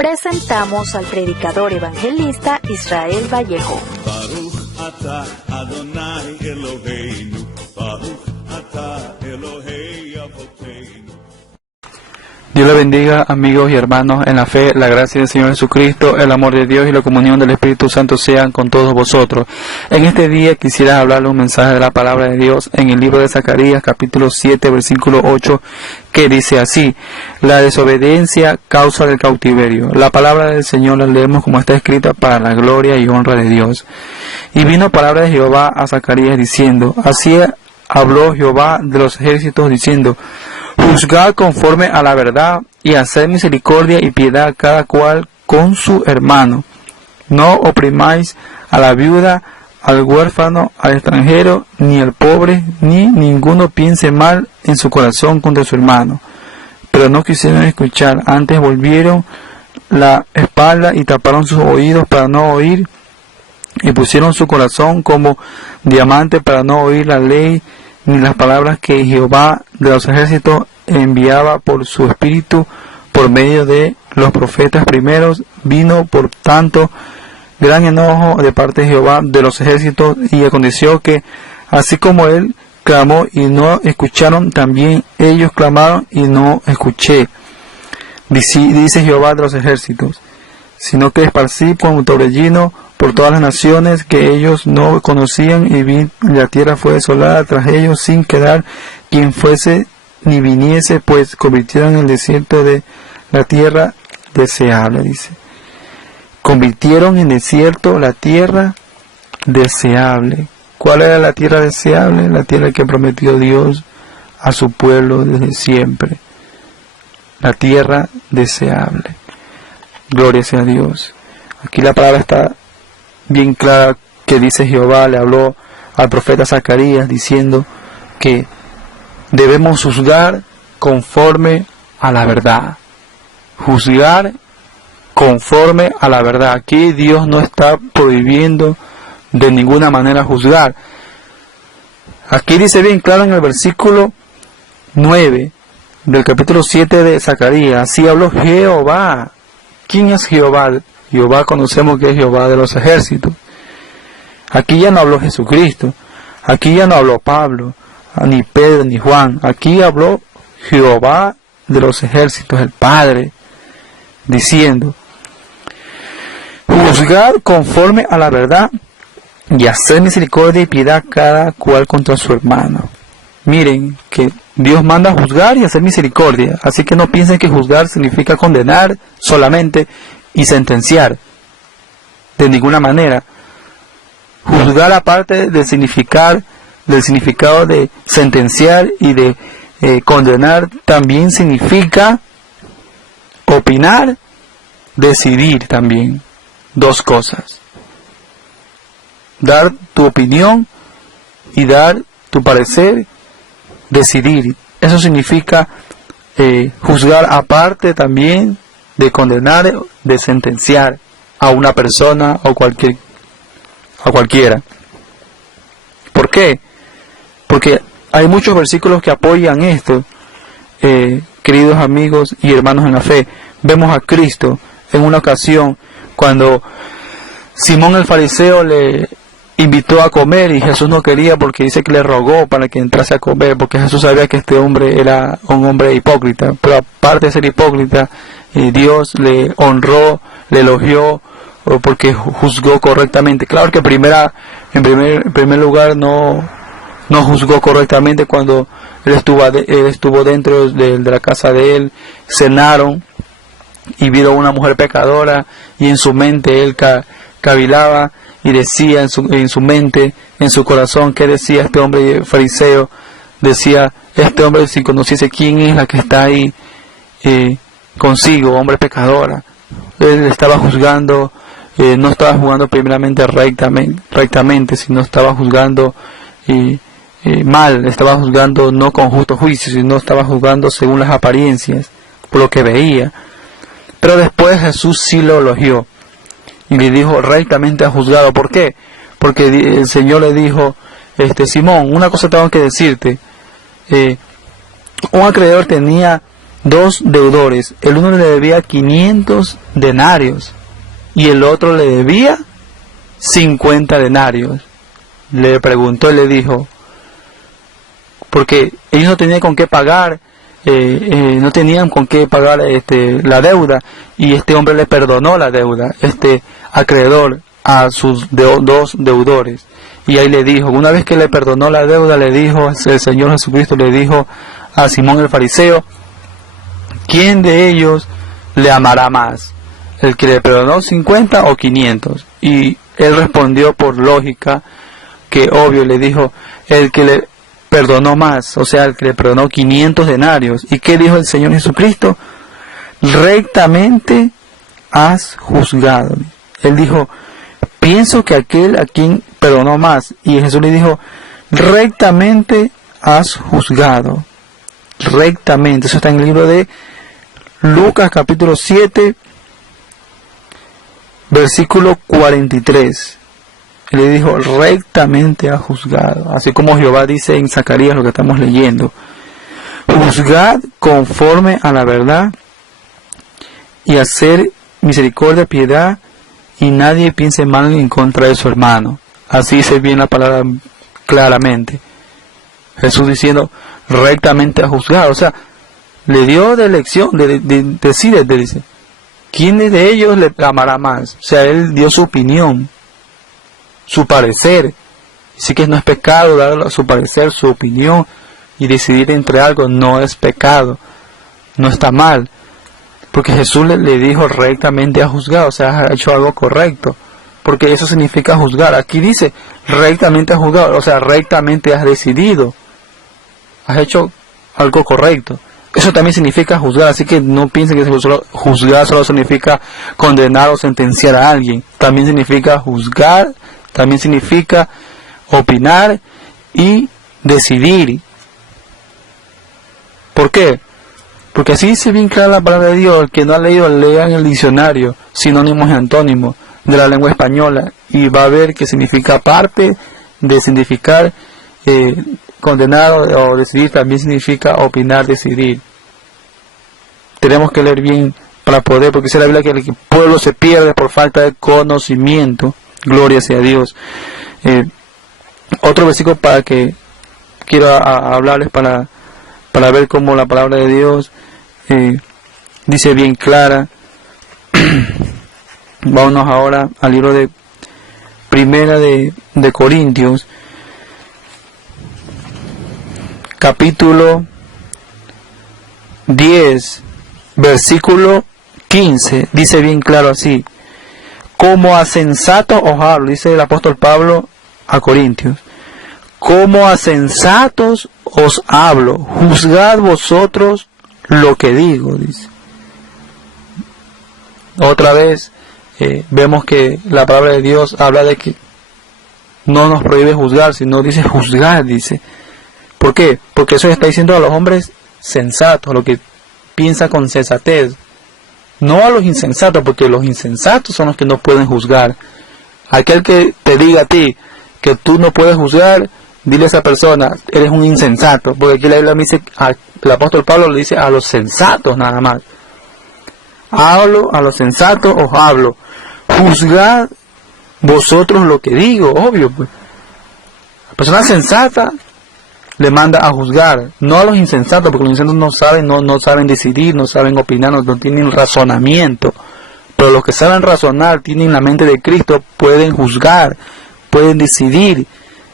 presentamos al predicador evangelista Israel Vallejo. Baruch atah Adonai Eloheinu, Baruch atah Elohei Avoteinu. Dios le bendiga, amigos y hermanos en la fe, la gracia del Señor Jesucristo, el amor de Dios y la comunión del Espíritu Santo sean con todos vosotros. En este día quisiera hablarle un mensaje de la palabra de Dios en el libro de Zacarías, capítulo 7, versículo 8, que dice así: la desobediencia causa del cautiverio. La palabra del Señor la leemos como está escrita para la gloria y honra de Dios. Y vino palabra de Jehová a Zacarías diciendo: así habló Jehová de los ejércitos diciendo: juzgad conforme a la verdad, y haced misericordia y piedad cada cual con su hermano. No oprimáis a la viuda, al huérfano, al extranjero, ni al pobre, ni ninguno piense mal en su corazón contra su hermano. Pero no quisieron escuchar, antes volvieron la espalda y taparon sus oídos para no oír, y pusieron su corazón como diamante para no oír la ley, ni las palabras que Jehová de los ejércitos enviaba por su espíritu por medio de los profetas primeros. Vino por tanto gran enojo de parte de Jehová de los ejércitos, y aconteció que así como él clamó y no escucharon, también ellos clamaron y no escuché, dice Jehová de los ejércitos, sino que esparcí como torbellino por todas las naciones que ellos no conocían, y vi la tierra fue desolada tras ellos, sin quedar quien fuese ni viniese, pues convirtieron el desierto de la tierra deseable, dice. Convirtieron en desierto la tierra deseable. ¿Cuál era la tierra deseable? La tierra que prometió Dios a su pueblo desde siempre. La tierra deseable. Gloria sea a Dios. Aquí la palabra está bien clara, que dice Jehová le habló al profeta Zacarías diciendo que debemos juzgar conforme a la verdad. Juzgar conforme a la verdad. Aquí Dios no está prohibiendo de ninguna manera juzgar. Aquí dice bien claro en el versículo 9 del capítulo 7 de Zacarías: así habló Jehová. ¿Quién es Jehová? Jehová conocemos que es Jehová de los ejércitos. Aquí ya no habló Jesucristo. Aquí ya no habló Pablo, ni Pedro, ni Juan. Aquí habló Jehová de los ejércitos, el Padre, diciendo: juzgar conforme a la verdad, y hacer misericordia y piedad cada cual contra su hermano. Miren que Dios manda a juzgar y hacer misericordia, así que no piensen que juzgar significa condenar solamente y sentenciar. De ninguna manera. Juzgar, aparte del significado de sentenciar y de condenar, también significa opinar, decidir también. Dos cosas: dar tu opinión y dar tu parecer, decidir. Eso significa juzgar, aparte también de condenar, de sentenciar a una persona o cualquiera. ¿Por qué? Porque hay muchos versículos que apoyan esto, queridos amigos y hermanos en la fe. Vemos a Cristo en una ocasión cuando Simón el fariseo le invitó a comer y Jesús no quería, porque dice que le rogó para que entrase a comer, porque Jesús sabía que este hombre era un hombre hipócrita. Pero aparte de ser hipócrita, Dios le honró, le elogió, porque juzgó correctamente. Claro que en primer lugar no juzgó correctamente cuando él estuvo dentro de la casa de él, cenaron y vieron una mujer pecadora, y en su mente él cavilaba y decía en su mente, en su corazón, ¿qué decía este hombre fariseo? Decía: este hombre, si conociese quién es la que está ahí consigo, hombre pecadora. Él estaba juzgando, no estaba juzgando primeramente rectamente, sino estaba juzgando mal, estaba juzgando no con justo juicio, sino estaba juzgando según las apariencias, por lo que veía. Pero después Jesús sí lo elogió y le dijo: rectamente has juzgado. ¿Por qué? Porque el Señor le dijo: Simón, una cosa tengo que decirte. Un acreedor tenía dos deudores. El uno le debía 500 denarios y el otro le debía 50 denarios. Le preguntó y le dijo, porque ellos no tenían con qué pagar, no tenían con qué pagar la deuda, y este hombre le perdonó la deuda, este acreedor, a sus dos deudores. Y ahí le dijo, una vez que le perdonó la deuda, le dijo, el Señor Jesucristo le dijo a Simón el fariseo, ¿quién de ellos le amará más? ¿El que le perdonó 50 o 500? Y él respondió por lógica, que obvio, le dijo, el que le perdonó más, o sea, el que le perdonó 500 denarios. ¿Y qué dijo el Señor Jesucristo? Rectamente has juzgado. Él dijo, pienso que aquel a quien perdonó más. Y Jesús le dijo, rectamente has juzgado. Rectamente. Eso está en el libro de Lucas capítulo 7, versículo 43. Le dijo, rectamente ha juzgado. Así como Jehová dice en Zacarías, lo que estamos leyendo. Juzgad conforme a la verdad y hacer misericordia, piedad, y nadie piense mal en contra de su hermano. Así dice bien la palabra claramente. Jesús diciendo, rectamente ha juzgado. O sea, le dio de elección, decídete, dice. ¿Quién de ellos le amará más? O sea, él dio su opinión, su parecer. Así que no es pecado dar su parecer, su opinión, y decidir entre algo no es pecado, no está mal, porque Jesús le dijo rectamente ha juzgado, o sea, ha hecho algo correcto, porque eso significa juzgar. Aquí dice rectamente ha juzgado, o sea, rectamente has decidido, has hecho algo correcto. Eso también significa juzgar, así que no piensen que juzgar solo significa condenar o sentenciar a alguien. También significa juzgar, también significa opinar y decidir. ¿Por qué? Porque así dice bien clara la palabra de Dios. El que no ha leído, lea en el diccionario sinónimos y antónimos de la lengua española y va a ver que significa parte de significar condenar o decidir, también significa opinar, decidir. Tenemos que leer bien para poder, porque dice la Biblia que el pueblo se pierde por falta de conocimiento. Gloria sea a Dios. Otro versículo para que quiero hablarles para ver cómo la palabra de Dios dice bien clara. Vámonos ahora al libro de Primera de Corintios, capítulo 10, versículo 15, dice bien claro así: como a sensatos os hablo, dice el apóstol Pablo a Corintios, como a sensatos os hablo, juzgad vosotros lo que digo, dice. Otra vez vemos que la palabra de Dios habla de que no nos prohíbe juzgar, sino dice juzgar, dice. ¿Por qué? Porque eso está diciendo a los hombres sensatos, a los que piensan con sensatez, no a los insensatos, porque los insensatos son los que no pueden juzgar. Aquel que te diga a ti que tú no puedes juzgar, dile a esa persona, eres un insensato, porque aquí la Biblia dice, el apóstol Pablo le dice a los sensatos nada más. Hablo a los sensatos, os hablo. Juzgad vosotros lo que digo, obvio, pues. La persona sensata le manda a juzgar, no a los insensatos, porque los insensatos no saben decidir, no saben opinar, no tienen razonamiento. Pero los que saben razonar, tienen la mente de Cristo, pueden juzgar, pueden decidir.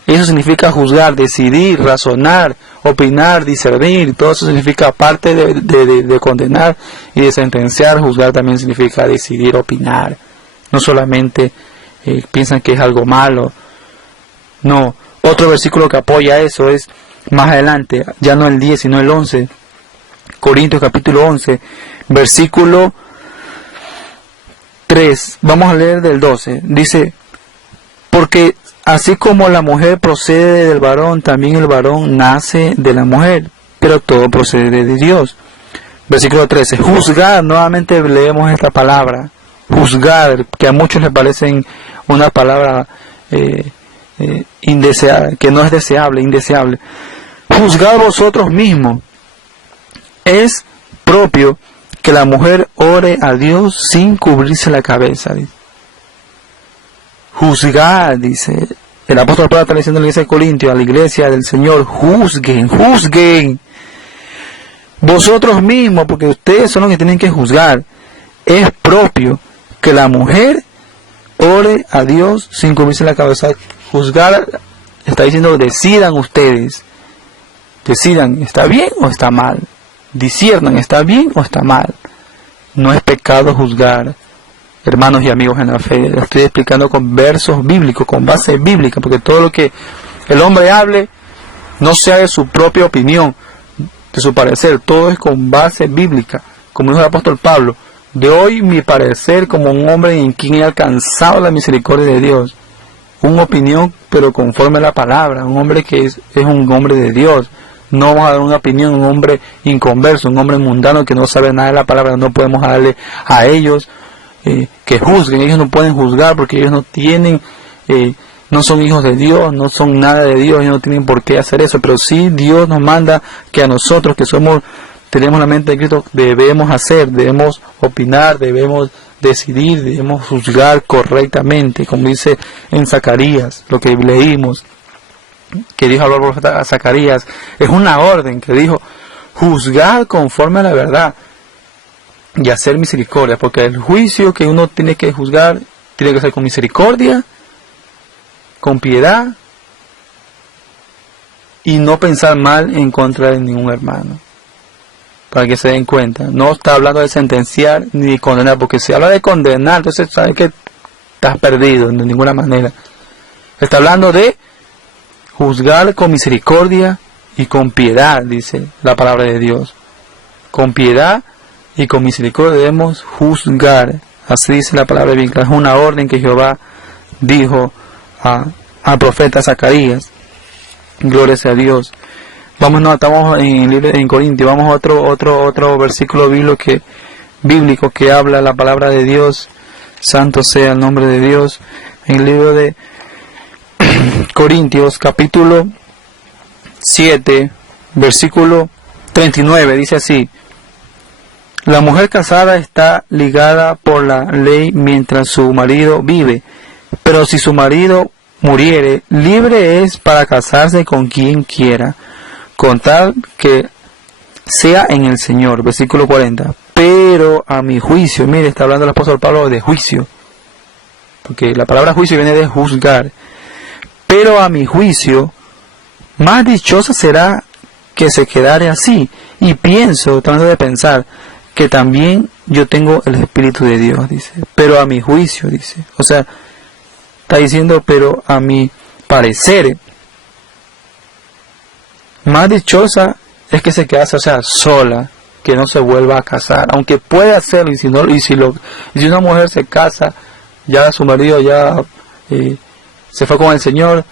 Eso significa juzgar, decidir, razonar, opinar, discernir. Todo eso significa, aparte de condenar y de sentenciar, juzgar también significa decidir, opinar. No solamente piensan que es algo malo. No. Otro versículo que apoya eso es más adelante, ya no el 10 sino el 11, Corintios capítulo 11, versículo 3, vamos a leer del 12, dice, porque así como la mujer procede del varón, también el varón nace de la mujer, pero todo procede de Dios. Versículo 13, juzgar, nuevamente leemos esta palabra, juzgar, que a muchos les parece una palabra indeseable, que no es deseable, indeseable. Juzgad vosotros mismos, es propio que la mujer ore a Dios sin cubrirse la cabeza. Dice. Juzgar, dice. El apóstol Pablo está diciendo a la iglesia de Corintios, a la iglesia del Señor, juzguen, juzguen. Vosotros mismos, porque ustedes son los que tienen que juzgar. Es propio que la mujer ore a Dios sin cubrirse la cabeza. Juzgar, está diciendo, decidan ustedes. Decidan, ¿está bien o está mal? Disciernan, ¿está bien o está mal? No es pecado juzgar, hermanos y amigos en la fe. Lo estoy explicando con versos bíblicos, con base bíblica, porque todo lo que el hombre hable no sea de su propia opinión, de su parecer, todo es con base bíblica, como dijo el apóstol Pablo. De hoy mi parecer como un hombre en quien he alcanzado la misericordia de Dios. Una opinión, pero conforme a la palabra, un hombre que es un hombre de Dios. No vamos a dar una opinión a un hombre inconverso, un hombre mundano que no sabe nada de la palabra. No podemos darle a ellos que juzguen. Ellos no pueden juzgar porque ellos no tienen, no son hijos de Dios, no son nada de Dios, ellos no tienen por qué hacer eso. Pero sí Dios nos manda que a nosotros que tenemos la mente de Cristo, debemos hacer, debemos opinar, debemos decidir, debemos juzgar correctamente, como dice en Zacarías, lo que leímos, que dijo el profeta Zacarías, es una orden que dijo, juzgar conforme a la verdad y hacer misericordia, porque el juicio que uno tiene que juzgar tiene que ser con misericordia, con piedad y no pensar mal en contra de ningún hermano. Para que se den cuenta, no está hablando de sentenciar ni de condenar, porque si habla de condenar, entonces sabes que estás perdido de ninguna manera. Está hablando de juzgar con misericordia y con piedad, dice la palabra de Dios. Con piedad y con misericordia debemos juzgar, así dice la palabra de Dios. Es una orden que Jehová dijo al profeta Zacarías. Gloria sea a Dios. Vámonos, estamos en Corintios, vamos a otro versículo bíblico que habla la palabra de Dios. Santo sea el nombre de Dios. En el libro de Corintios, capítulo 7, versículo 39, dice así: la mujer casada está ligada por la ley mientras su marido vive, pero si su marido muriere, libre es para casarse con quien quiera, con tal que sea en el Señor. Versículo 40. Pero a mi juicio, mire, está hablando el apóstol Pablo de juicio, porque la palabra juicio viene de juzgar. Pero a mi juicio, más dichosa será que se quedare así. Y pienso, tratando de pensar, que también yo tengo el Espíritu de Dios, dice. Pero a mi juicio, dice. O sea, está diciendo, pero a mi parecer, más dichosa es que se quedase, o sea, sola, que no se vuelva a casar, aunque puede hacerlo, y si una mujer se casa, ya su marido ya se fue con el Señor,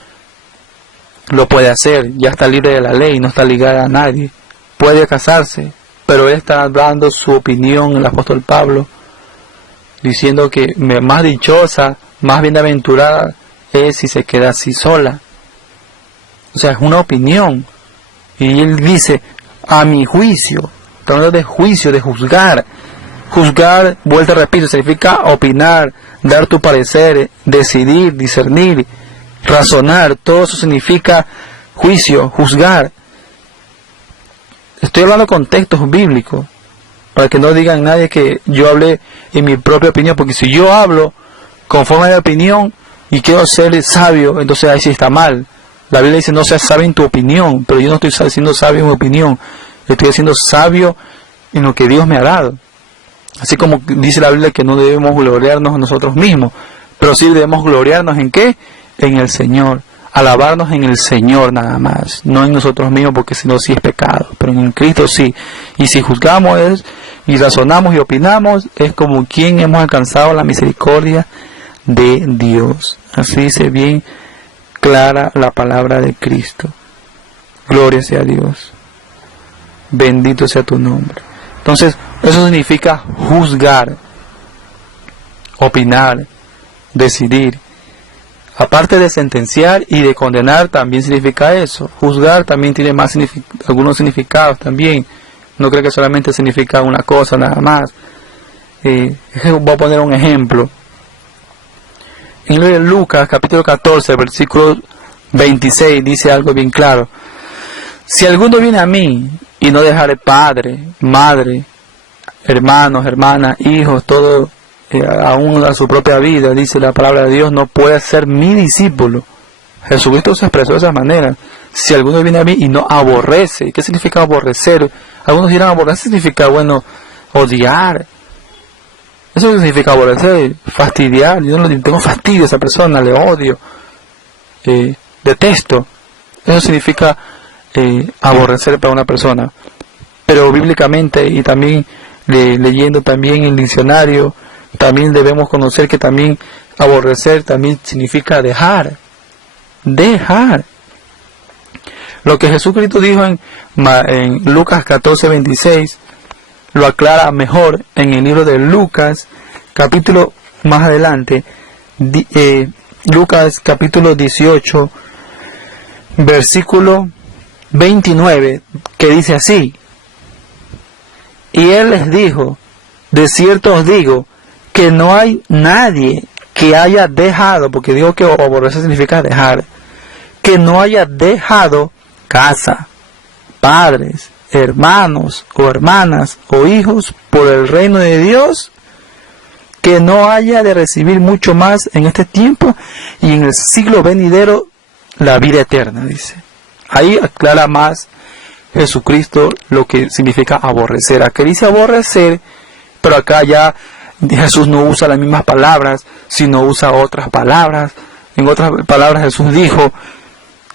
lo puede hacer, ya está libre de la ley, no está ligada a nadie, puede casarse, pero él está dando su opinión, el apóstol Pablo, diciendo que más dichosa, más bienaventurada es si se queda así sola. O sea, es una opinión. Y él dice, a mi juicio, hablando de juicio, de juzgar. Juzgar, vuelta repito, significa opinar, dar tu parecer, decidir, discernir, razonar. Todo eso significa juicio, juzgar. Estoy hablando con textos bíblicos, para que no digan nadie que yo hablé en mi propia opinión, porque si yo hablo conforme a mi opinión y quiero ser sabio, entonces ahí sí está mal. La Biblia dice, no seas sabio en tu opinión, pero yo no estoy siendo sabio en mi opinión, estoy siendo sabio en lo que Dios me ha dado. Así como dice la Biblia que no debemos gloriarnos en nosotros mismos, pero sí debemos gloriarnos ¿en qué? En el Señor, alabarnos en el Señor nada más, no en nosotros mismos, porque si no sí es pecado, pero en Cristo sí. Y si juzgamos y razonamos y opinamos, es como quien hemos alcanzado la misericordia de Dios. Así dice bien clara la palabra de Cristo. Gloria sea a Dios. Bendito sea tu nombre. Entonces, eso significa juzgar, opinar, decidir. Aparte de sentenciar y de condenar, también significa eso. Juzgar también tiene algunos significados también. No creo que solamente significa una cosa nada más. Voy a poner un ejemplo. En el libro de Lucas, capítulo 14, versículo 26, dice algo bien claro. Si alguno viene a mí y no dejare padre, madre, hermanos, hermanas, hijos, todo, aún a su propia vida, dice la palabra de Dios, no puede ser mi discípulo. Jesucristo se expresó de esa manera. Si alguno viene a mí y no aborrece, ¿qué significa aborrecer? Algunos dirán aborrecer significa, bueno, odiar. Eso significa aborrecer, fastidiar. Yo no tengo fastidio a esa persona, le odio, detesto. Eso significa aborrecer para una persona. Pero bíblicamente, y también leyendo también el diccionario, también debemos conocer que también aborrecer también significa dejar. Dejar. Lo que Jesucristo dijo en Lucas 14, 26, lo aclara mejor en el libro de Lucas, capítulo más adelante, Lucas capítulo 18, versículo 29, que dice así: y él les dijo, de cierto os digo, que no hay nadie que haya dejado, porque digo que aborrecer significa dejar, que no haya dejado casa, padres, hermanos o hermanas o hijos por el reino de Dios, que no haya de recibir mucho más en este tiempo y en el siglo venidero la vida eterna, dice. Ahí aclara más Jesucristo lo que significa aborrecer. Aquí dice aborrecer, pero acá ya Jesús no usa las mismas palabras, sino usa otras palabras. En otras palabras Jesús dijo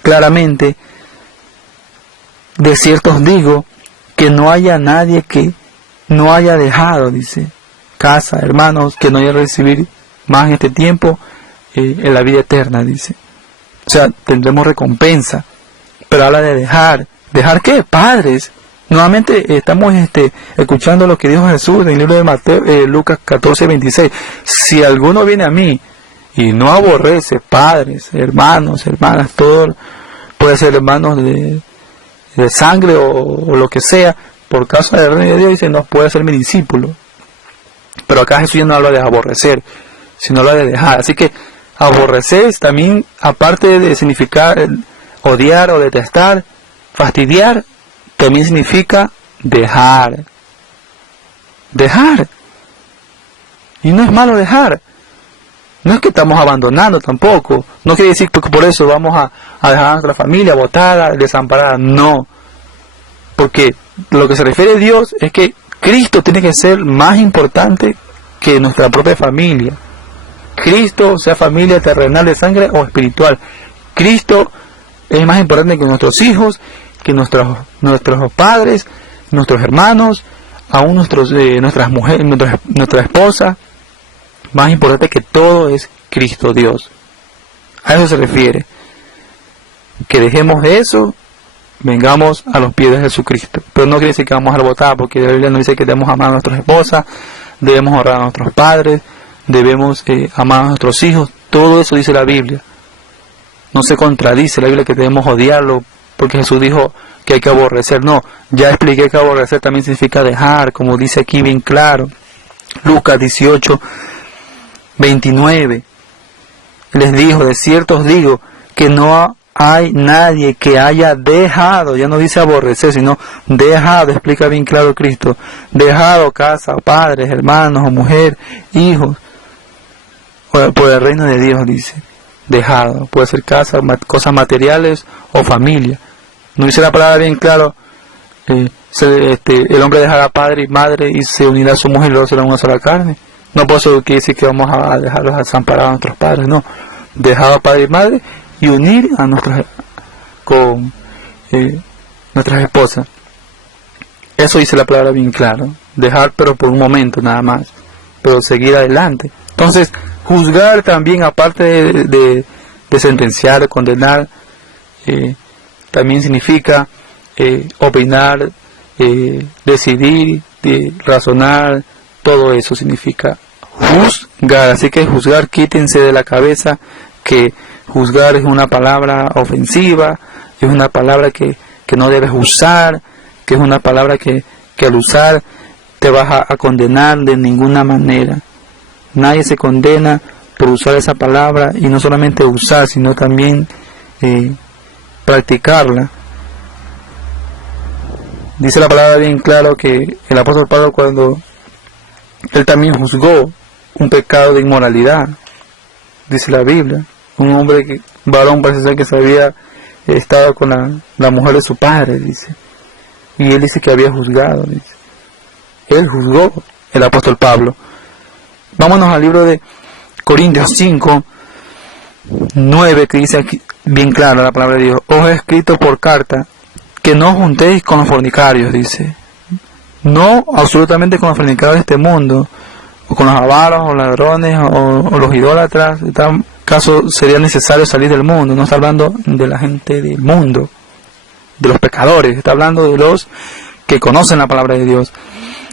claramente, de cierto os digo, que no haya nadie que no haya dejado, dice, casa, hermanos, que no haya de recibir más en este tiempo en la vida eterna, dice. O sea, tendremos recompensa, pero habla de dejar. ¿Dejar qué? Padres. Nuevamente estamos escuchando lo que dijo Jesús en el libro de Mateo, Lucas 14, 26. Si alguno viene a mí y no aborrece padres, hermanos, hermanas, todo, puede ser hermanos de sangre o lo que sea, por causa del reino de Dios, dice, no puede ser mi discípulo. Pero acá Jesús ya no habla de aborrecer, sino habla de dejar. Así que aborrecer también, aparte de significar odiar o detestar, fastidiar, también significa dejar. Dejar. Y no es malo dejar. No es que estamos abandonando tampoco. No quiere decir que por eso vamos a dejar a nuestra familia botada, desamparada. No. Porque lo que se refiere a Dios es que Cristo tiene que ser más importante que nuestra propia familia. Cristo, sea familia terrenal de sangre o espiritual. Cristo es más importante que nuestros hijos, que nuestros padres, nuestros hermanos, aún nuestras mujeres, nuestra esposa. Más importante que todo es Cristo Dios. A eso se refiere. Que dejemos eso, vengamos a los pies de Jesucristo. Pero no quiere decir que vamos a votar, porque la Biblia nos dice que debemos amar a nuestras esposas, debemos honrar a nuestros padres, debemos amar a nuestros hijos. Todo eso dice la Biblia. No se contradice la Biblia que debemos odiarlo, porque Jesús dijo que hay que aborrecer. No, ya expliqué que aborrecer también significa dejar, como dice aquí bien claro. Lucas 18, 29. Les dijo, de cierto os digo, que no hay nadie que haya dejado, ya no dice aborrecer, sino dejado, explica bien claro Cristo, dejado casa, padres, hermanos o mujer, hijos, por el reino de Dios, dice. Dejado, puede ser casa, cosas materiales o familia. No dice la palabra bien claro, el hombre dejará padre y madre y se unirá a su mujer y luego será una sola carne. No por eso quiere decir que vamos a dejarlos desamparados a nuestros padres, no. Dejado a padre y madre y unir a nuestras esposas. Eso dice la palabra bien claro. Dejar, pero por un momento nada más, pero seguir adelante. Entonces, juzgar también, aparte de sentenciar, de condenar, también significa opinar, decidir, razonar. Todo eso significa juzgar. Así que juzgar, quítense de la cabeza que juzgar es una palabra ofensiva, es una palabra que no debes usar, que es una palabra que que al usar te vas a condenar de ninguna manera. Nadie se condena por usar esa palabra, y no solamente usar, sino también practicarla. Dice la palabra bien claro que el apóstol Pablo, cuando él también juzgó un pecado de inmoralidad, dice la Biblia, un hombre, varón parece ser que se había estado con la mujer de su padre, dice, y él dice que había juzgado, dice. Él juzgó, el apóstol Pablo. Vámonos al libro de Corintios 5, 9, que dice aquí bien claro la palabra de Dios: os he escrito por carta que no os juntéis con los fornicarios, dice. No absolutamente con los fornicarios de este mundo, o con los avaros, o ladrones, o los idólatras. En tal caso sería necesario salir del mundo. No está hablando de la gente del mundo, de los pecadores, está hablando de los que conocen la palabra de Dios.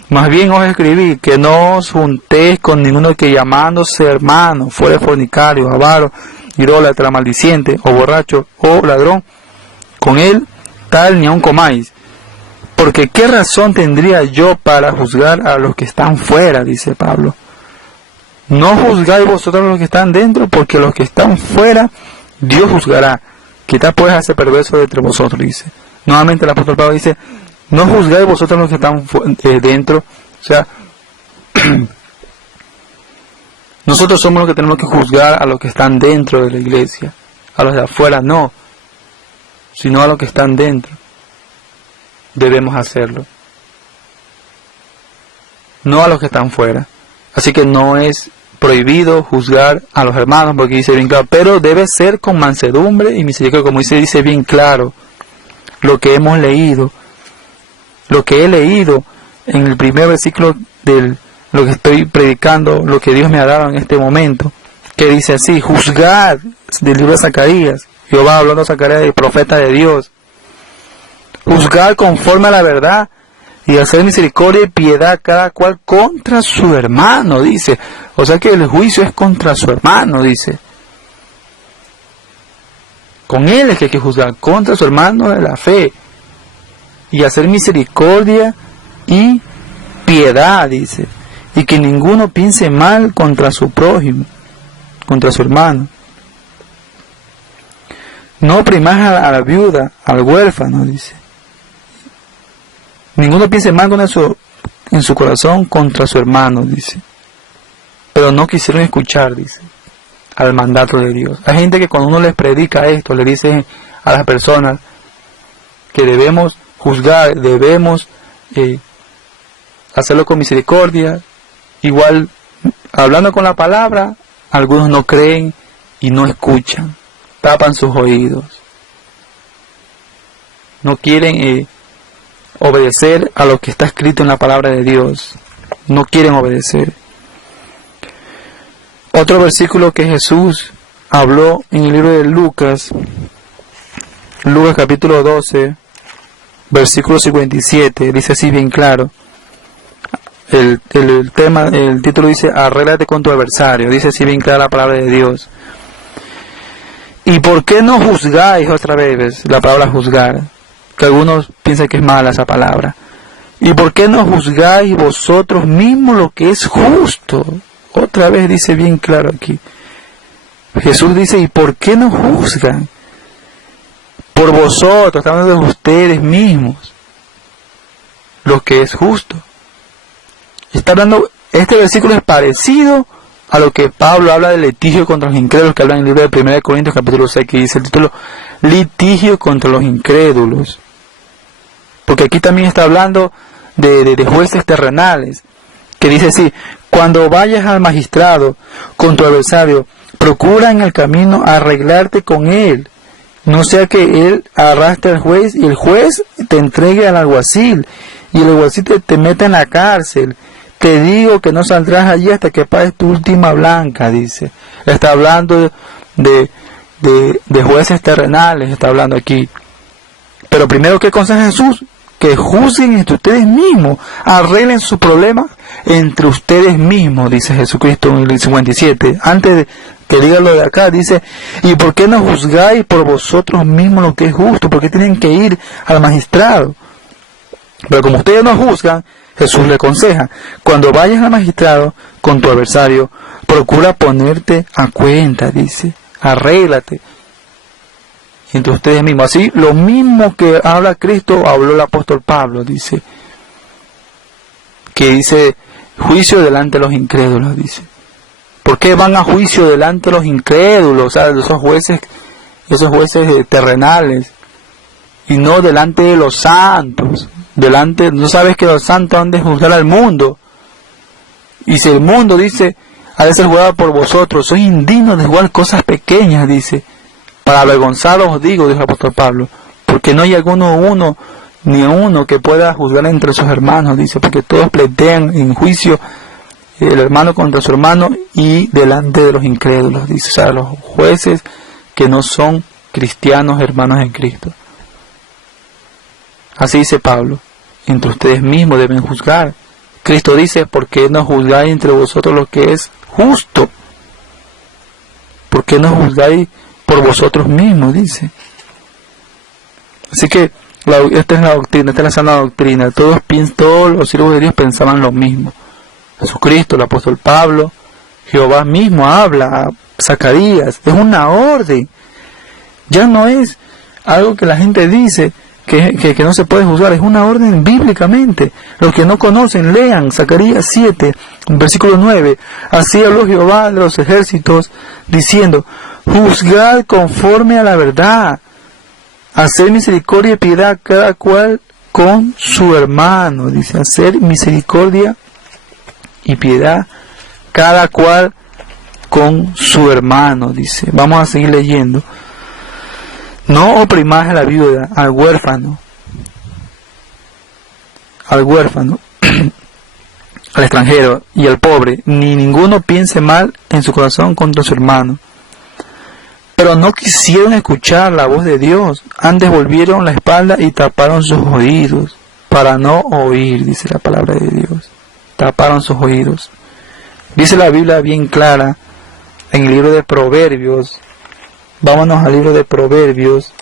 Más bien os escribí que no os juntéis con ninguno que, llamándose hermano, fuere fornicario, avaro, idólatra, maldiciente, o borracho, o ladrón, con él tal ni aun comáis. Porque qué razón tendría yo para juzgar a los que están fuera, dice Pablo. No juzgáis vosotros a los que están dentro, porque los que están fuera Dios juzgará. Quitad pues a ese perverso de entre vosotros, dice. Nuevamente el apóstol Pablo dice: no juzgáis vosotros los que están dentro. O sea, nosotros somos los que tenemos que juzgar a los que están dentro de la iglesia. A los de afuera no, sino a los que están dentro. Debemos hacerlo, no a los que están fuera. Así que no es prohibido juzgar a los hermanos, porque dice bien claro, pero debe ser con mansedumbre y misericordia, como dice bien claro lo que hemos leído. Lo que he leído en el primer versículo de lo que estoy predicando, lo que Dios me ha dado en este momento, que dice así: juzgad, del libro de Zacarías, Jehová hablando a Zacarías, el profeta de Dios, juzgad conforme a la verdad, y hacer misericordia y piedad cada cual contra su hermano, dice. O sea que el juicio es contra su hermano, dice. Con él es que hay que juzgar, contra su hermano de la fe. Y hacer misericordia y piedad, dice. Y que ninguno piense mal contra su prójimo, contra su hermano. No oprimáis a la viuda, al huérfano, dice. Ninguno piense mal en su corazón contra su hermano, dice. Pero no quisieron escuchar, dice, al mandato de Dios. Hay gente que cuando uno les predica esto, le dice a las personas que debemos juzgar, debemos hacerlo con misericordia. Igual, hablando con la palabra, algunos no creen y no escuchan, tapan sus oídos, no quieren obedecer a lo que está escrito en la palabra de Dios, no quieren obedecer. Otro versículo que Jesús habló en el libro de Lucas capítulo 12, versículo 57, dice así bien claro. El título dice: arréglate con tu adversario. Dice así bien clara la palabra de Dios. ¿Y por qué no juzgáis? Otra vez la palabra juzgar, que algunos piensan que es mala esa palabra. ¿Y por qué no juzgáis vosotros mismos lo que es justo? Otra vez dice bien claro aquí. Jesús dice: ¿y por qué no juzgan? Por vosotros, está hablando de ustedes mismos, lo que es justo. Está hablando, este versículo es parecido a lo que Pablo habla del litigio contra los incrédulos, que habla en el libro de 1 Corintios capítulo 6, que dice el título: litigio contra los incrédulos. Porque aquí también está hablando de jueces terrenales, que dice así: cuando vayas al magistrado con tu adversario, procura en el camino arreglarte con él, no sea que él arrastre al juez y el juez te entregue al alguacil y el alguacil te meta en la cárcel. Te digo que no saldrás allí hasta que pagues tu última blanca, dice. Está hablando de jueces terrenales, está hablando aquí. Pero primero, ¿qué aconseja Jesús? Que juzguen entre ustedes mismos, arreglen su problema entre ustedes mismos, dice Jesucristo en el 57. Antes de que diga lo de acá, dice: ¿y por qué no juzgáis por vosotros mismos lo que es justo? ¿Por qué tienen que ir al magistrado? Pero como ustedes no juzgan, Jesús le aconseja, cuando vayas al magistrado con tu adversario, procura ponerte a cuenta, dice, arréglate entre ustedes mismos. Así, lo mismo que habla Cristo, habló el apóstol Pablo, dice, que dice, juicio delante de los incrédulos, dice. ¿Por qué van a juicio delante de los incrédulos? O sea, esos jueces terrenales, y no delante de los santos. No sabes que los santos han de juzgar al mundo. Y si el mundo, dice, ha de ser juzgado por vosotros, sois indignos de juzgar cosas pequeñas, dice. Para avergonzaros os digo, dijo el apóstol Pablo, porque no hay ni uno que pueda juzgar entre sus hermanos, dice, porque todos pleitean en juicio el hermano contra su hermano y delante de los incrédulos, dice, o sea, los jueces que no son cristianos, hermanos en Cristo. Así dice Pablo, entre ustedes mismos deben juzgar. Cristo dice, ¿por qué no juzgáis entre vosotros lo que es justo? ¿Por qué no juzgáis por vosotros mismos? Dice. Así que esta es la doctrina, esta es la sana doctrina. Todos los siervos de Dios pensaban lo mismo. Jesucristo, el apóstol Pablo, Jehová mismo habla a Zacarías. Es una orden. Ya no es algo que la gente dice que no se puede juzgar, es una orden bíblicamente. Los que no conocen, lean Zacarías 7, versículo 9. Así habló Jehová de los ejércitos, diciendo, juzgad conforme a la verdad, hacer misericordia y piedad cada cual con su hermano. Dice, hacer misericordia y piedad cada cual con su hermano. Dice, vamos a seguir leyendo. No oprimáis a la viuda, al huérfano, al extranjero y al pobre, ni ninguno piense mal en su corazón contra su hermano. Pero no quisieron escuchar la voz de Dios, antes volvieron la espalda y taparon sus oídos, para no oír, dice la palabra de Dios. Taparon sus oídos. Dice la Biblia bien clara, en el libro de Proverbios. Vámonos al libro de Proverbios.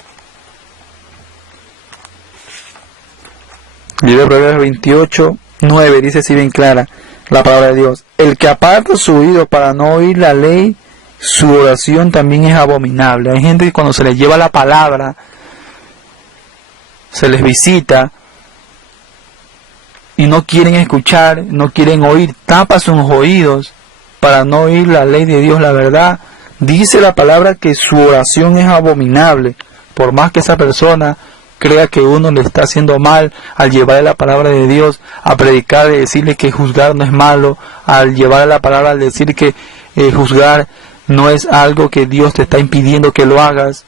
El libro de Proverbios 28, 9, dice así bien clara la palabra de Dios. El que aparta su oído para no oír la ley, su oración también es abominable. Hay gente que cuando se les lleva la palabra, se les visita, y no quieren escuchar, no quieren oír, tapa sus oídos para no oír la ley de Dios, la verdad. Dice la palabra que su oración es abominable, por más que esa persona crea que uno le está haciendo mal al llevarle la palabra de Dios, a predicar y decirle que juzgar no es malo, al llevarle la palabra, al decir que juzgar no es algo que Dios te está impidiendo que lo hagas.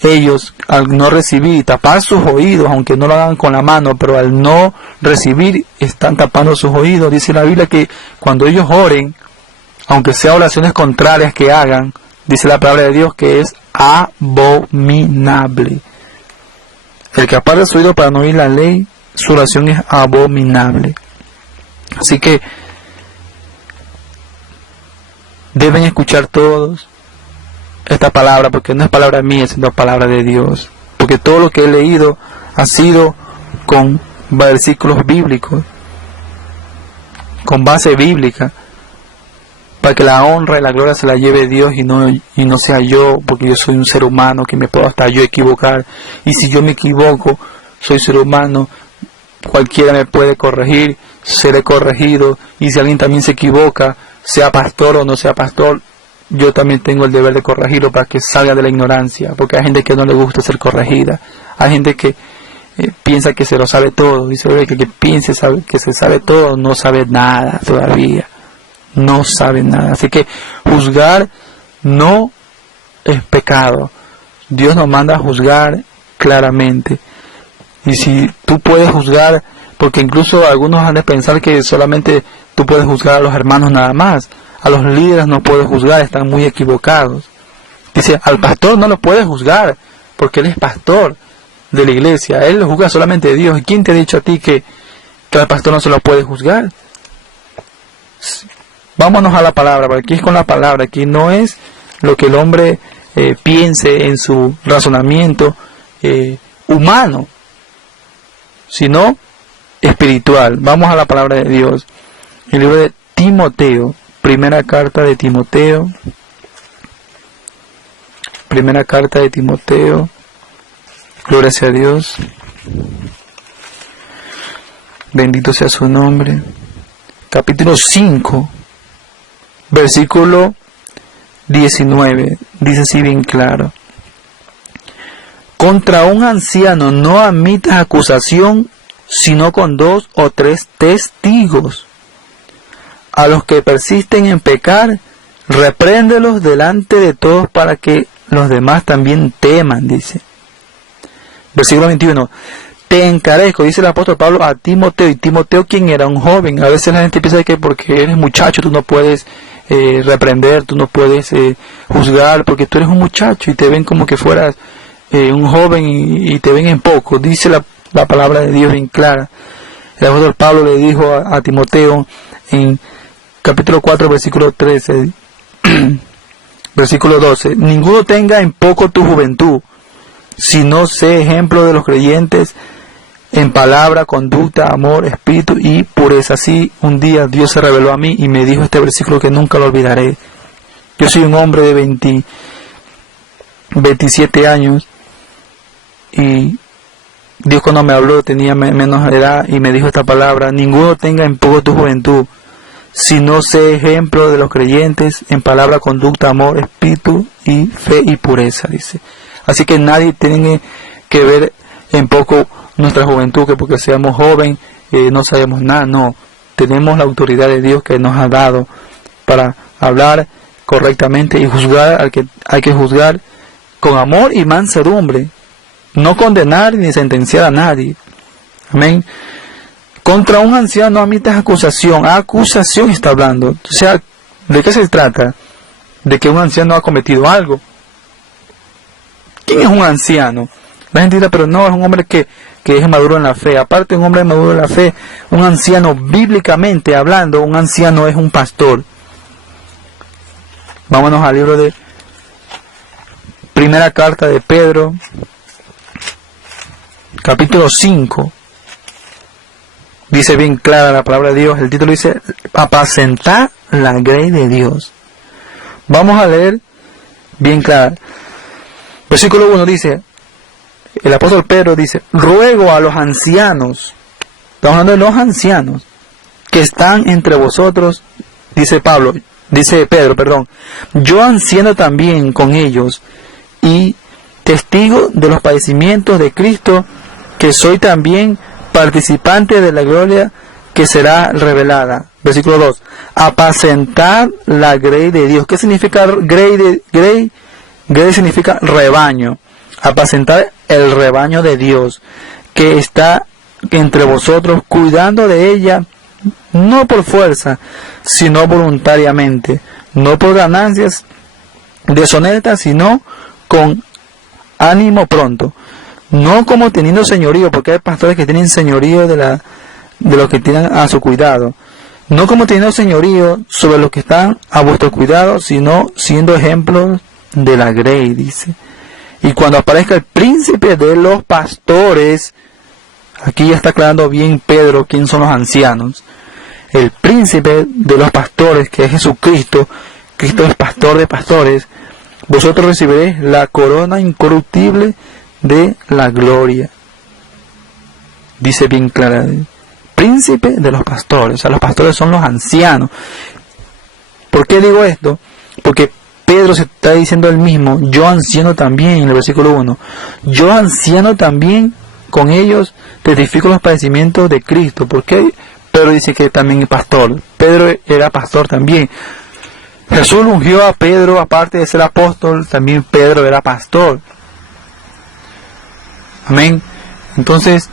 Ellos, al no recibir y tapar sus oídos, aunque no lo hagan con la mano, pero al no recibir, están tapando sus oídos. Dice la Biblia que cuando ellos oren, aunque sean oraciones contrarias que hagan, dice la palabra de Dios que es abominable. El que aparta su oído para no oír la ley, su oración es abominable. Así que deben escuchar todos esta palabra, porque no es palabra mía, sino palabra de Dios. Porque todo lo que he leído ha sido con versículos bíblicos, con base bíblica, para que la honra y la gloria se la lleve Dios y no sea yo, porque yo soy un ser humano que me puedo hasta yo equivocar. Y si yo me equivoco, soy ser humano, cualquiera me puede corregir, seré corregido. Y si alguien también se equivoca, sea pastor o no sea pastor, yo también tengo el deber de corregirlo para que salga de la ignorancia, porque hay gente que no le gusta ser corregida. Hay gente que piensa que se lo sabe todo. Dice que piense que se sabe todo, no sabe nada todavía. No sabe nada. Así que juzgar no es pecado. Dios nos manda a juzgar claramente. Y si tú puedes juzgar, porque incluso algunos han de pensar que solamente tú puedes juzgar a los hermanos nada más. A los líderes no puedes juzgar, están muy equivocados. Dice, al pastor no lo puedes juzgar, porque él es pastor de la iglesia. Él lo juzga solamente a Dios. ¿Y quién te ha dicho a ti que al pastor no se lo puede juzgar? Vámonos a la palabra, porque aquí es con la palabra. Aquí no es lo que el hombre piense en su razonamiento humano, sino espiritual. Vamos a la palabra de Dios. El libro de Timoteo, primera carta de Timoteo. Primera carta de Timoteo. Gloria sea a Dios. Bendito sea su nombre. Capítulo 5, versículo 19. Dice así bien claro. Contra un anciano no admitas acusación, sino con 2 o 3 testigos. A los que persisten en pecar, repréndelos delante de todos para que los demás también teman, dice. Versículo 21. Te encarezco, dice el apóstol Pablo a Timoteo. Y Timoteo, ¿quién era? Un joven. A veces la gente piensa que porque eres muchacho tú no puedes reprender, tú no puedes juzgar, porque tú eres un muchacho y te ven como que fueras un joven y te ven en poco. Dice la palabra de Dios bien clara. El apóstol Pablo le dijo a Timoteo en capítulo 4, versículo 13, versículo 12, ninguno tenga en poco tu juventud, sino sé ejemplo de los creyentes en palabra, conducta, amor, espíritu y pureza. Así un día Dios se reveló a mí y me dijo este versículo que nunca lo olvidaré. Yo soy un hombre de 27 años y Dios cuando me habló tenía menos edad y me dijo esta palabra: ninguno tenga en poco tu juventud, sino sé ejemplo de los creyentes en palabra, conducta, amor, espíritu y fe y pureza, dice. Así que nadie tiene que ver en poco nuestra juventud, que porque seamos joven no sabemos nada. No, tenemos la autoridad de Dios que nos ha dado para hablar correctamente y juzgar al que hay que juzgar con amor y mansedumbre, no condenar ni sentenciar a nadie. Amén. Contra un anciano no admitas acusación. Acusación está hablando. O sea, ¿de qué se trata? De que un anciano ha cometido algo. ¿Quién es un anciano? La gente dirá, pero no, es un hombre que es maduro en la fe. Aparte de un hombre maduro en la fe, un anciano, bíblicamente hablando, un anciano es un pastor. Vámonos al libro de primera carta de Pedro, capítulo 5. Dice bien clara la palabra de Dios. El título dice: apacentar la grey de Dios. Vamos a leer bien clara. Versículo 1 dice, el apóstol Pedro dice: ruego a los ancianos, estamos hablando de los ancianos, que están entre vosotros, dice Pedro, yo anciano también con ellos, y testigo de los padecimientos de Cristo, que soy también participante de la gloria que será revelada. Versículo 2. Apacentar la grey de Dios. ¿Qué significa grey? Grey significa rebaño. Apacentar el rebaño de Dios, que está entre vosotros, cuidando de ella, no por fuerza, sino voluntariamente, no por ganancias deshonestas, sino con ánimo pronto, no como teniendo señorío, porque hay pastores que tienen señorío de los que tienen a su cuidado, no como teniendo señorío sobre los que están a vuestro cuidado, sino siendo ejemplos de la grey, dice. Y cuando aparezca el príncipe de los pastores, aquí ya está aclarando bien Pedro quién son los ancianos. El príncipe de los pastores, que es Jesucristo, Cristo es pastor de pastores, vosotros recibiréis la corona incorruptible de la gloria. Dice bien clara, príncipe de los pastores, o sea, los pastores son los ancianos. ¿Por qué digo esto? Porque Pedro se está diciendo él mismo: yo anciano también, en el versículo 1, yo anciano también con ellos, testifico los padecimientos de Cristo. ¿Por qué Pedro dice que también es pastor? Pedro era pastor también. Jesús ungió a Pedro, aparte de ser apóstol, también Pedro era pastor. Amén. Entonces,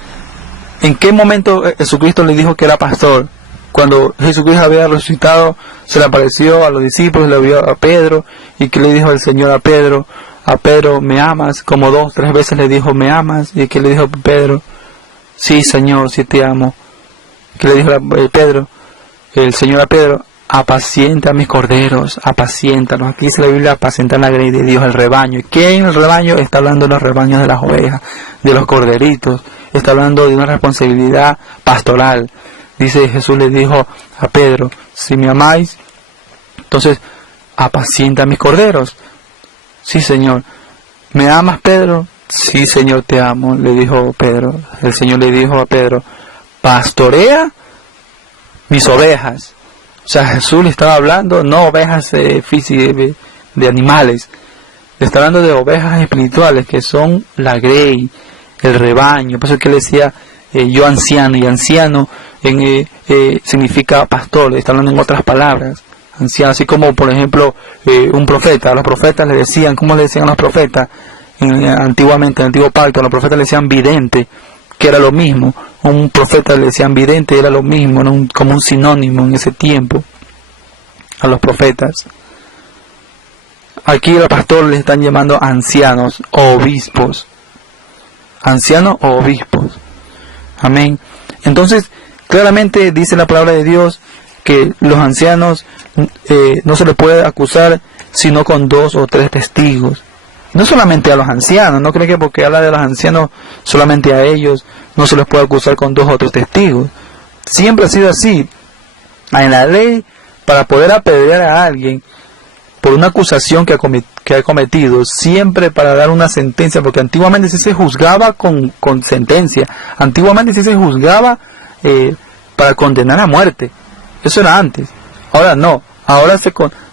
¿en qué momento Jesucristo le dijo que era pastor? Cuando Jesucristo había resucitado, se le apareció a los discípulos, le vio a Pedro, y que le dijo el Señor a Pedro: ¿me amas? Como 2 o 3 veces le dijo: ¿me amas? Y que le dijo Pedro: sí, Señor, sí te amo. Que le dijo el Señor a Pedro: apacienta a mis corderos, apaciéntalos. Aquí dice la Biblia: apacientar la grey de Dios, el rebaño. ¿Qué en el rebaño? Está hablando de los rebaños de las ovejas, de los corderitos. está hablando de una responsabilidad pastoral. Dice, Jesús le dijo a Pedro, si me amáis, entonces apacienta mis corderos. Sí, Señor. ¿Me amas, Pedro? Sí, Señor, te amo, le dijo Pedro. El Señor le dijo a Pedro, pastorea mis ovejas. O sea, Jesús le estaba hablando, no ovejas físicas de animales, le está hablando de ovejas espirituales, que son la grey, el rebaño. Por eso es que él decía, yo anciano, y anciano significa pastor, está hablando en otras palabras. Anciano, así como por ejemplo un profeta. A los profetas le decían, ¿cómo le decían a los profetas? Antiguamente, en el antiguo pacto, a los profetas le decían vidente, que era lo mismo. Un profeta le decían vidente, era lo mismo, era como un sinónimo en ese tiempo a los profetas. Aquí los pastores les están llamando ancianos o obispos. Ancianos o obispos. Amén. Entonces, claramente dice la palabra de Dios que los ancianos no se les puede acusar sino con 2 o 3 testigos. No solamente a los ancianos, no cree que porque habla de los ancianos solamente a ellos no se les puede acusar con 2 o 3 testigos. Siempre ha sido así. En la ley, para poder apedrear a alguien por una acusación que ha cometido, siempre para dar una sentencia, porque antiguamente sí se juzgaba con sentencia, antiguamente sí se juzgaba para condenar a muerte. Eso era antes. Ahora no. Ahora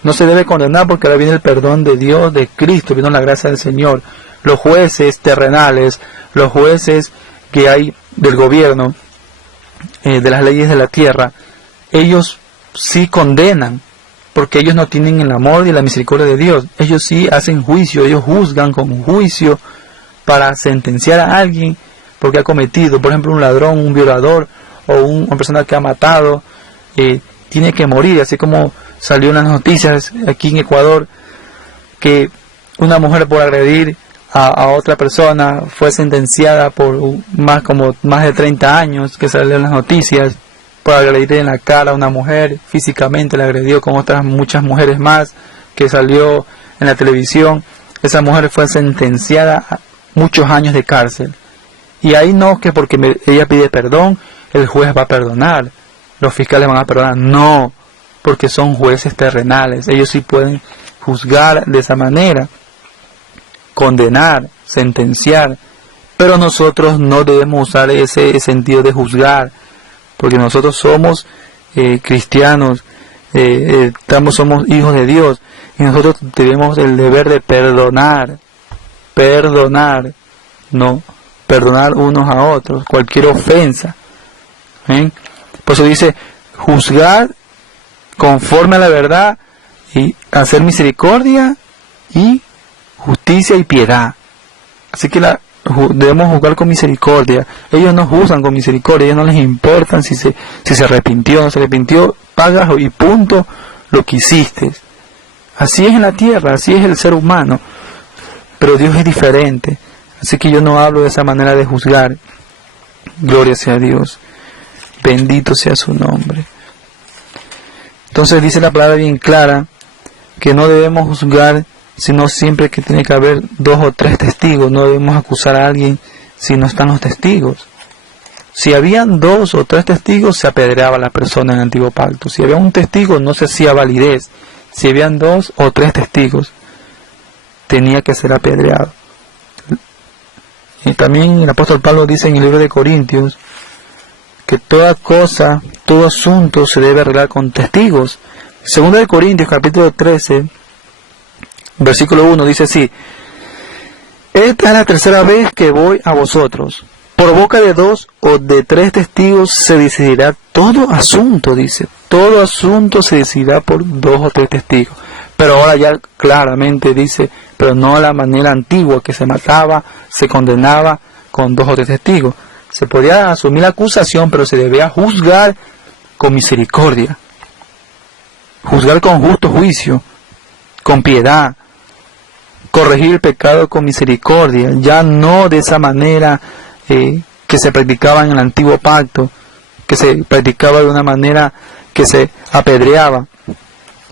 no se debe condenar porque ahora viene el perdón de Dios, de Cristo, viene la gracia del Señor. Los jueces terrenales, los jueces que hay del gobierno, de las leyes de la tierra, ellos sí condenan, porque ellos no tienen el amor y la misericordia de Dios. Ellos sí hacen juicio, ellos juzgan con juicio para sentenciar a alguien porque ha cometido, por ejemplo, un ladrón, un violador o una persona que ha matado, tiene que morir, así como salió en las noticias aquí en Ecuador que una mujer por agredir a otra persona fue sentenciada por más de 30 años, que salió en las noticias, por agredir en la cara a una mujer, físicamente la agredió con otras muchas mujeres más, que salió en la televisión. Esa mujer fue sentenciada a muchos años de cárcel. Y ahí no que porque ella pide perdón, el juez va a perdonar, los fiscales van a perdonar, no, porque son jueces terrenales, ellos sí pueden juzgar de esa manera, condenar, sentenciar, pero nosotros no debemos usar ese sentido de juzgar, porque nosotros somos cristianos, somos hijos de Dios, y nosotros tenemos el deber de perdonar, no, perdonar unos a otros, cualquier ofensa. ¿Ven? Por eso dice, juzgar conforme a la verdad y hacer misericordia y justicia y piedad. Así que debemos juzgar con misericordia. Ellos no juzgan con misericordia, a ellos no les importa si se arrepintió o no se arrepintió, pagas y punto lo que hiciste. Así es en la tierra, así es el ser humano, pero Dios es diferente. Así que yo no hablo de esa manera de juzgar. Gloria sea a Dios, bendito sea su nombre. Entonces dice la palabra bien clara que no debemos juzgar sino siempre que tiene que haber 2 o 3 testigos. No debemos acusar a alguien si no están los testigos. Si habían 2 o 3 testigos, se apedreaba a la persona en el antiguo pacto. Si había un testigo, no se hacía validez. Si habían 2 o 3 testigos, tenía que ser apedreado. Y también el apóstol Pablo dice en el libro de Corintios que toda cosa, todo asunto se debe arreglar con testigos. Segunda de Corintios, capítulo 13, versículo 1, dice así: esta es la tercera vez que voy a vosotros. Por boca de 2 o de 3 testigos se decidirá todo asunto, dice. Todo asunto se decidirá por 2 o 3 testigos. Pero ahora ya claramente dice, pero no a la manera antigua que se mataba, se condenaba con 2 o 3 testigos. Se podía asumir la acusación, pero se debía juzgar con misericordia. Juzgar con justo juicio, con piedad. Corregir el pecado con misericordia. Ya no de esa manera que se practicaba en el antiguo pacto, que se practicaba de una manera que se apedreaba,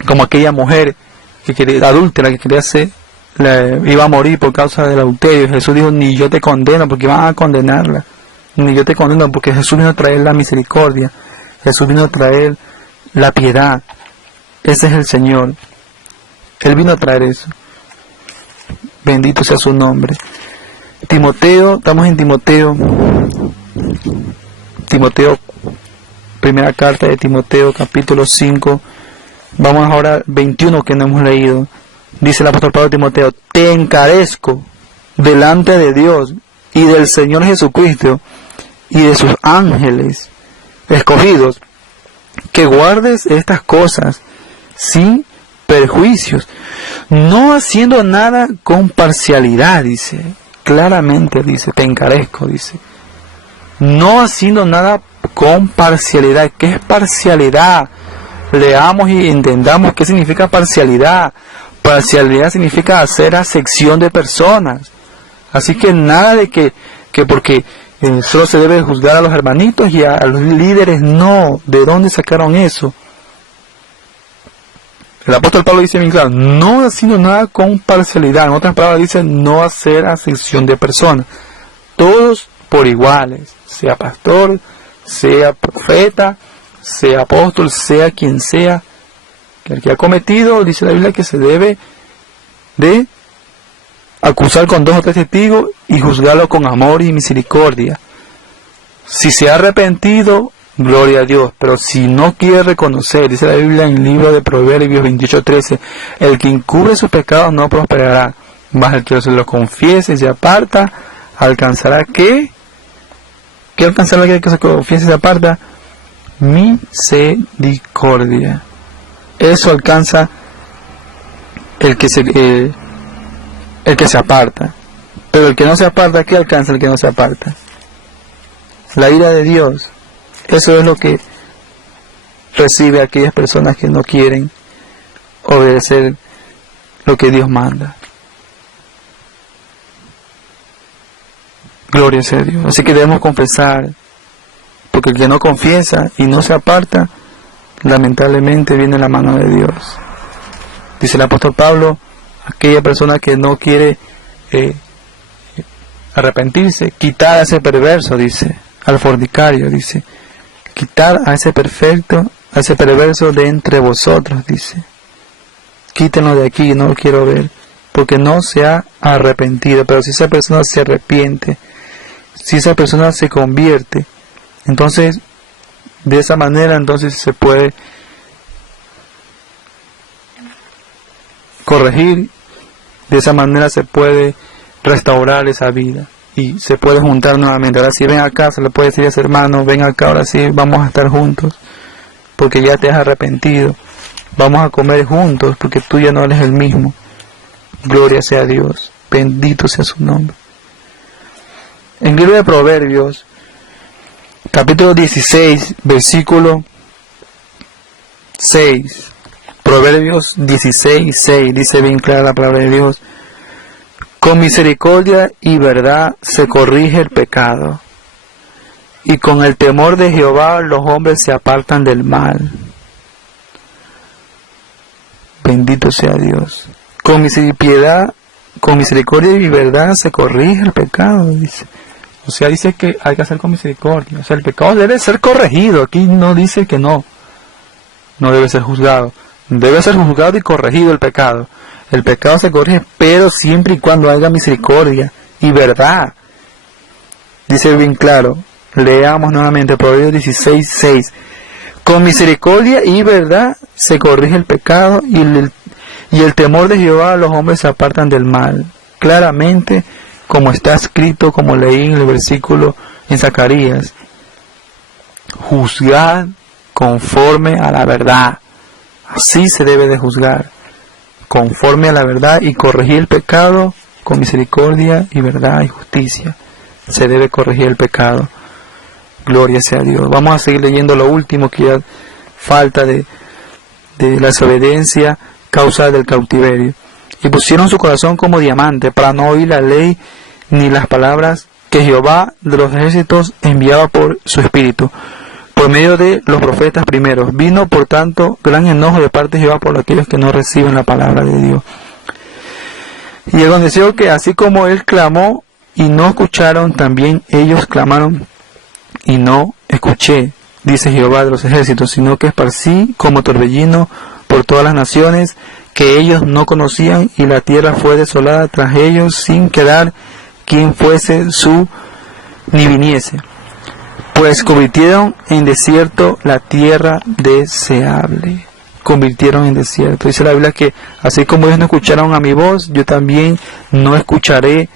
como aquella mujer adúltera que quería iba a morir por causa del adulterio. Jesús dijo, ni yo te condeno, porque iban a condenarla. ni yo te condeno, porque Jesús vino a traer la misericordia, Jesús vino a traer la piedad. Ese es el Señor. Él vino a traer eso. Bendito sea su nombre. Timoteo, estamos en Timoteo, primera carta de Timoteo, capítulo 5, vamos ahora al 21 que no hemos leído. Dice el apóstol Pablo a Timoteo: te encarezco delante de Dios y del Señor Jesucristo y de sus ángeles escogidos, que guardes estas cosas sin perjuicios, no haciendo nada con parcialidad, dice, claramente dice, te encarezco, dice, no haciendo nada con parcialidad. ¿Qué es parcialidad? Leamos y entendamos qué significa parcialidad. Parcialidad significa hacer acepción de personas. Así que nada de que porque solo se debe juzgar a los hermanitos y a los líderes, no. ¿De dónde sacaron eso? El apóstol Pablo dice bien claro, no haciendo nada con parcialidad. En otras palabras dice, no hacer acepción de personas. Todos por iguales, sea pastor, sea profeta, sea apóstol, sea quien sea, que el que ha cometido, dice la Biblia, que se debe de acusar con 2 o 3 testigos y juzgarlo con amor y misericordia. Si se ha arrepentido, gloria a Dios, pero si no quiere reconocer, dice la Biblia en el libro de Proverbios 28:13, el que encubre sus pecados no prosperará, mas el que se los confiese y se aparta, alcanzará ¿qué? ¿Qué alcanzará el que se confiese y se aparta? Misericordia. Eso alcanza el que se aparta. Pero el que no se aparta, ¿qué alcanza el que no se aparta? La ira de Dios. Eso es lo que recibe a aquellas personas que no quieren obedecer lo que Dios manda. Gloria sea a Dios. Así que debemos confesar, porque el que no confiesa y no se aparta, lamentablemente viene la mano de Dios. Dice el apóstol Pablo, aquella persona que no quiere arrepentirse, quitar a ese perverso, dice, al fornicario, dice, quitar a ese perverso de entre vosotros, dice, quítenlo de aquí, no lo quiero ver, porque no se ha arrepentido. Pero si esa persona se arrepiente, si esa persona se convierte, entonces de esa manera entonces se puede corregir, de esa manera se puede restaurar esa vida y se puede juntar nuevamente. Ahora si ven acá, se le puede decir a ese hermano, ven acá, ahora sí vamos a estar juntos porque ya te has arrepentido, vamos a comer juntos porque tú ya no eres el mismo. Gloria sea a Dios, bendito sea su nombre. En el libro de Proverbios, capítulo 16, versículo 6, Proverbios 16, 6, dice bien clara la palabra de Dios: con misericordia y verdad se corrige el pecado, y con el temor de Jehová los hombres se apartan del mal. Bendito sea Dios. Con misericordia y verdad se corrige el pecado, dice. O sea, dice que hay que hacer con misericordia. O sea, el pecado debe ser corregido. Aquí no dice que no debe ser juzgado. Debe ser juzgado y corregido el pecado. El pecado se corrige, pero siempre y cuando haya misericordia y verdad. Dice bien claro, leamos nuevamente Proverbios 16, 6. Con misericordia y verdad se corrige el pecado, y el temor de Jehová los hombres se apartan del mal. Claramente, como está escrito, como leí en el versículo en Zacarías: juzgad conforme a la verdad. Así se debe de juzgar, conforme a la verdad, y corregir el pecado con misericordia y verdad y justicia. Se debe corregir el pecado. Gloria sea a Dios. Vamos a seguir leyendo lo último, que ya falta de la desobediencia, causa del cautiverio. Y pusieron su corazón como diamante para no oír la ley ni las palabras que Jehová de los ejércitos enviaba por su espíritu, por medio de los profetas primeros. Vino por tanto gran enojo de parte de Jehová por aquellos que no reciben la palabra de Dios. Y aconteció que así como él clamó y no escucharon, también ellos clamaron y no escuché, dice Jehová de los ejércitos, sino que esparcí como torbellino por todas las naciones que ellos no conocían, y la tierra fue desolada tras ellos, sin quedar quien fuese su ni viniese. Pues convirtieron en desierto la tierra deseable. Convirtieron en desierto. Dice la Biblia que así como ellos no escucharon a mi voz, yo también no escucharé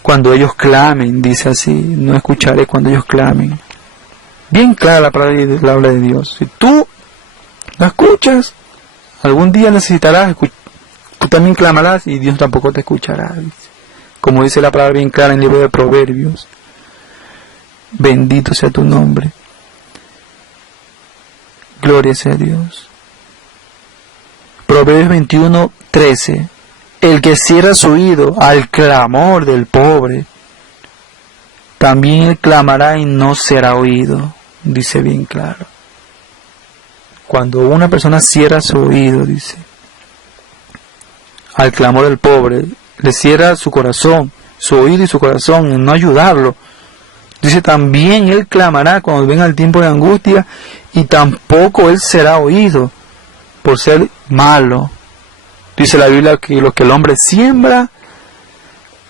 cuando ellos clamen. Dice así, no escucharé cuando ellos clamen. Bien clara la palabra de Dios. Si tú no escuchas, algún día necesitarás, tú también clamarás y Dios tampoco te escuchará. Dice. Como dice la palabra bien clara en el libro de Proverbios. Bendito sea tu nombre. Gloria sea a Dios. Proverbios 21:13. El que cierra su oído al clamor del pobre, también él clamará y no será oído. Dice bien claro. Cuando una persona cierra su oído, dice, al clamor del pobre, le cierra su corazón, su oído y su corazón, en no ayudarlo. Dice, también él clamará cuando venga el tiempo de angustia, y tampoco él será oído por ser malo. Dice la Biblia que lo que el hombre siembra,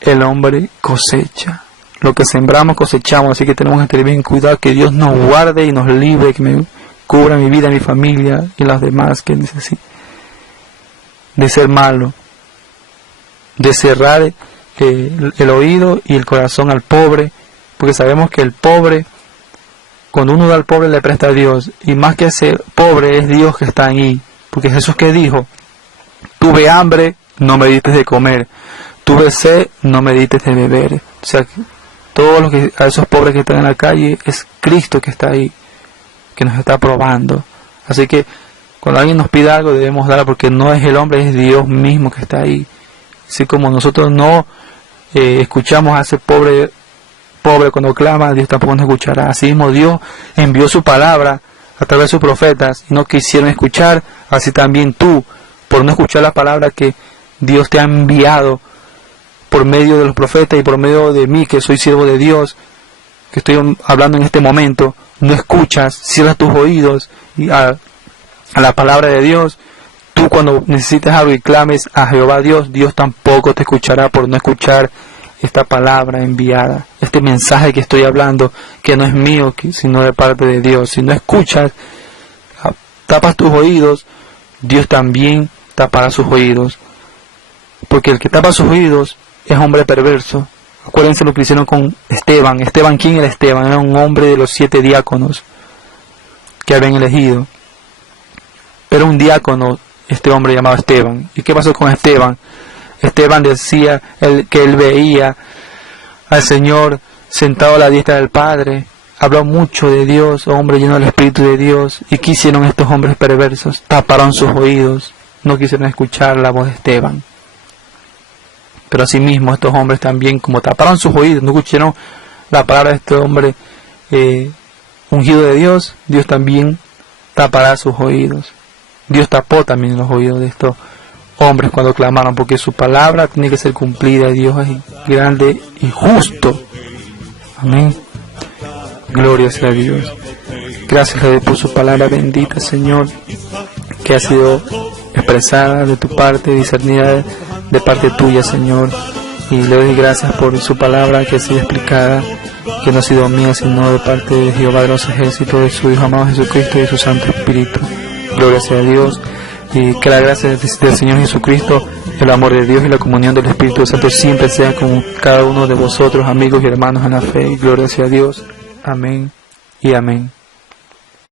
el hombre cosecha. Lo que sembramos cosechamos, así que tenemos que tener bien cuidado, que Dios nos guarde y nos libre, que me cubra mi vida, mi familia y las demás, que dice así, de ser malo, de cerrar el oído y el corazón al pobre, porque sabemos que el pobre, cuando uno da al pobre le presta a Dios, y más que ser pobre es Dios que está ahí, porque Jesús que dijo, tuve hambre, no me diste de comer, tuve sed, no me diste de beber. O sea, todos a esos pobres que están en la calle, es Cristo que está ahí, que nos está probando. Así que cuando alguien nos pida algo debemos dar, porque no es el hombre, es Dios mismo que está ahí. Así como nosotros no escuchamos a ese pobre cuando clama, Dios tampoco nos escuchará. Así mismo Dios envió su palabra a través de sus profetas y no quisieron escuchar. Así también tú, por no escuchar la palabra que Dios te ha enviado por medio de los profetas y por medio de mí, que soy siervo de Dios, que estoy hablando en este momento, no escuchas, cierras tus oídos a la palabra de Dios. Tú cuando necesites algo y clames a Jehová Dios, Dios tampoco te escuchará por no escuchar esta palabra enviada, este mensaje que estoy hablando, que no es mío, sino de parte de Dios. Si no escuchas, tapas tus oídos, Dios también tapará sus oídos. Porque el que tapa sus oídos es hombre perverso. Acuérdense lo que hicieron con Esteban. Esteban, ¿quién era Esteban? Era un hombre de los 7 diáconos que habían elegido. Era un diácono, este hombre llamado Esteban. ¿Y qué pasó con Esteban? Esteban decía que él veía al Señor sentado a la diestra del Padre. Habló mucho de Dios, hombre lleno del Espíritu de Dios. ¿Y qué hicieron estos hombres perversos? Taparon sus oídos. No quisieron escuchar la voz de Esteban. Pero asimismo estos hombres también, como taparon sus oídos, no escucharon la palabra de este hombre ungido de Dios, Dios también tapará sus oídos. Dios tapó también los oídos de estos hombres cuando clamaron, porque su palabra tiene que ser cumplida. Dios es grande y justo. Amén. Gloria sea a Dios. Gracias a Dios por su palabra bendita, Señor, que ha sido expresada de tu parte, discernida de parte tuya, Señor. Y le doy gracias por su palabra que ha sido explicada, que no ha sido mía, sino de parte de Jehová de los ejércitos, de su Hijo amado Jesucristo y de su Santo Espíritu. Gloria sea a Dios. Y que la gracia del Señor Jesucristo, el amor de Dios y la comunión del Espíritu Santo siempre sea con cada uno de vosotros, amigos y hermanos en la fe. Y gloria sea a Dios. Amén y amén.